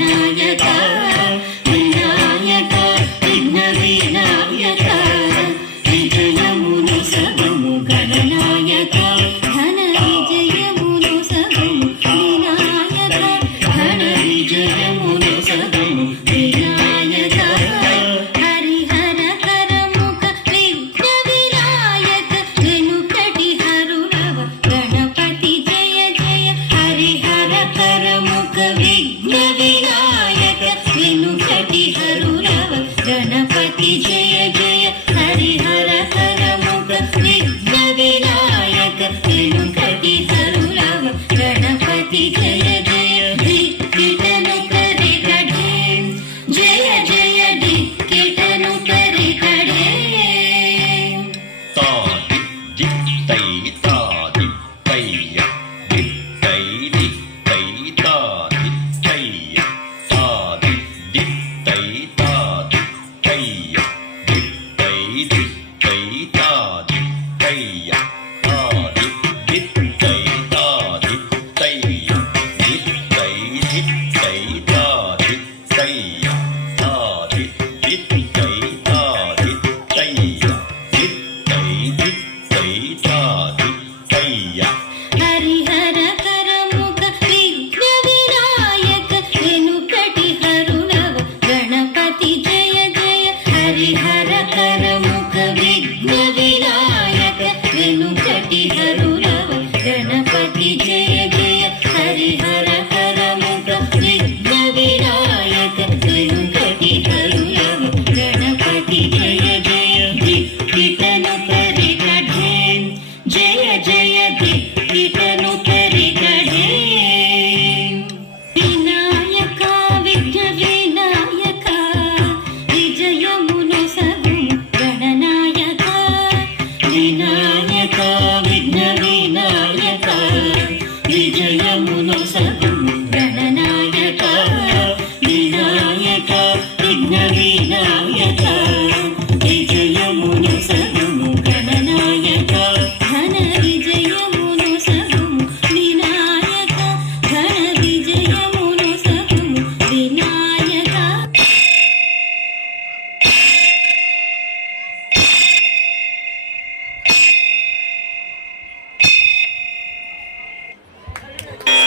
గణనాయక వినాయక విఘ్న వినాయక విజయమును సగము గణనాయక ఘన విజయమును సగము వినాయక ఘన విజయమును సగము వినాయక హరిహర కరముఖ విఘ్న వినాయక వెనుకటి హరురవ గణపతి జయ జయ హరిహర కరముఖ విఘ్న వినాయక వెనుకటి హరురవ గణపతి జయ జయ హరిహర కరముఖ విఘ్న వినాయక వెనుకటి హరురవ గణపతి జయ జయ దిక్కిటను కరి కడే జయ జయ దిక్కిటను కరి కడే తాది దిత్తై తాది తయ్య దిత్తై దిత్తై తాది తయ్య తాది దిత్తై తాది తయ్య దిత్తై దిత్తై తాది తయ్య తాది దిత్తై తాది తయ్య దిత్తై దిత్తై